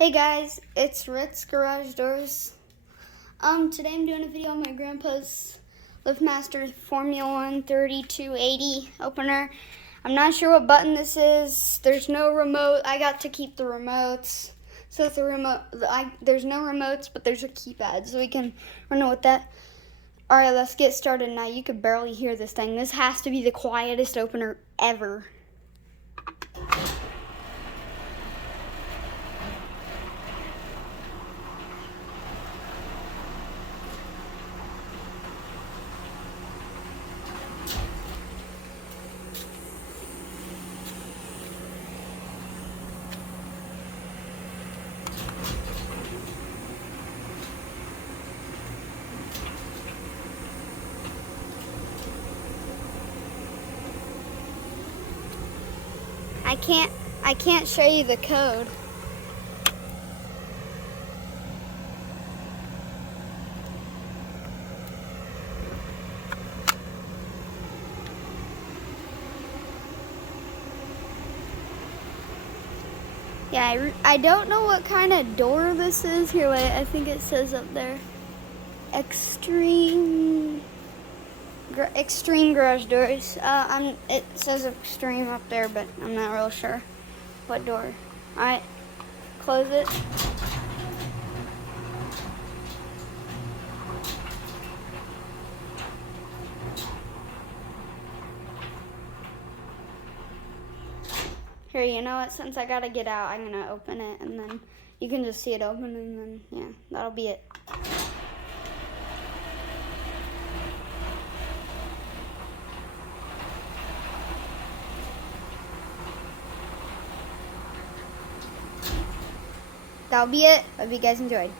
Hey guys, it's Ritz Garage Doors. Today I'm doing a video on my grandpa's Liftmaster Formula 1 3280 opener. I'm not sure what button this is. There's no remote. I got to keep the remotes. So if the remote, there's no remotes, but there's a keypad, so we can run with that. All right, let's get started now. You could barely hear this thing. This has to be the quietest opener ever. I can't show you the code. Yeah, I don't know what kind of door this is. Here, wait, I think it says up there. Extreme garage doors. It says extreme up there, but I'm not real sure what door. All right, close it. Here, you know what? Since I gotta get out, I'm gonna open it, and then you can just see it open, and then yeah, that'll be it. That'll be it. Hope you guys enjoyed.